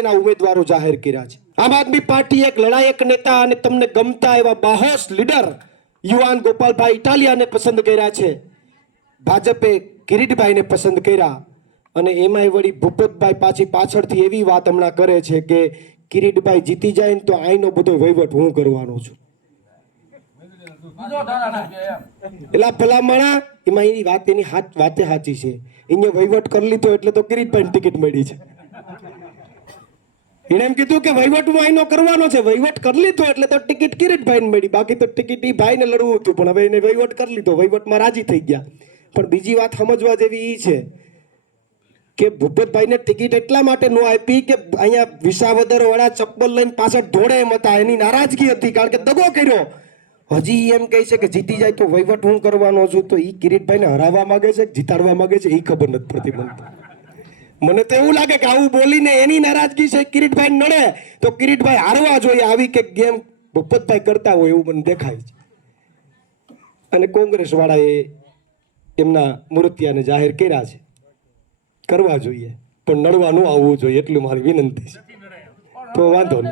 એના ઉમેદવારો જાહેર કર્યા છે। આમ આદમી પાર્ટી એક લડાયક નેતા અને તમને ગમતા એવા બાહોશ લીડર યુવાન ગોપાલભાઈ ઇટાલિયાને પસંદ કર્યા છે। ભાજપે કિરીટભાઈને પસંદ કર્યા અને એમાંય વળી ભૂપતભાઈ પાછળથી એવી વાત હમણાં કરે છે કે કિરીટભાઈ જીતી જાય ને તો આઈનો બધો વહીવટ હું કરવાનો છું। એટલે ભલામણા એમાં એની વાત એની વાતે સાચી છે। એને વહીવટ કરી લીધો એટલે તો કિરીટભાઈને ટિકિટ મળી છે। એને એમ કીધું કે વહીવટ હું આઈનો કરવાનો છે, વહીવટ કરી લીધો એટલે તો ટિકિટ કિરીટભાઈને મળી, બાકી તો ટિકિટ એ ભાઈને લડવું હતું, પણ હવે એને વહીવટ કરી લીધો, વહીવટમાં રાજી થઈ ગયા। પણ બીજી વાત સમજવા જેવી એ છે કે ભૂપતભાઈને ટિકિટ એટલા માટે ન આપી કે અહીંયા વિસાવદર વાળા ચપ્પલ લઈને પાછળ દોડે એમ હતા, એની નારાજગી હતી, કારણ કે દગો કર્યો। હજી એમ કહે છે કે જીતી જાય તો વહીવટ હું કરવાનો છું, તો એ કિરીટભાઈને હરાવવા માંગે છે, જીતાડવા માંગે છે, એ ખબર નથી પડતી મને તો એવું લાગે કે આવું બોલીને એની નારાજગી છે કિરીટભાઈ નડે તો કિરીટભાઈ હારવા જોઈએ, આવી કે ગેમ ભૂપતભાઈ કરતા હોય એવું મને દેખાય છે। અને કોંગ્રેસ વાળાએ એમના મૂર્તિયાને જાહેર કર્યા છે, કરવા જોઈએ, પણ નડવા ન આવવું જોઈએ, એટલું મારી વિનંતી છે। તો વાંધો નહીં।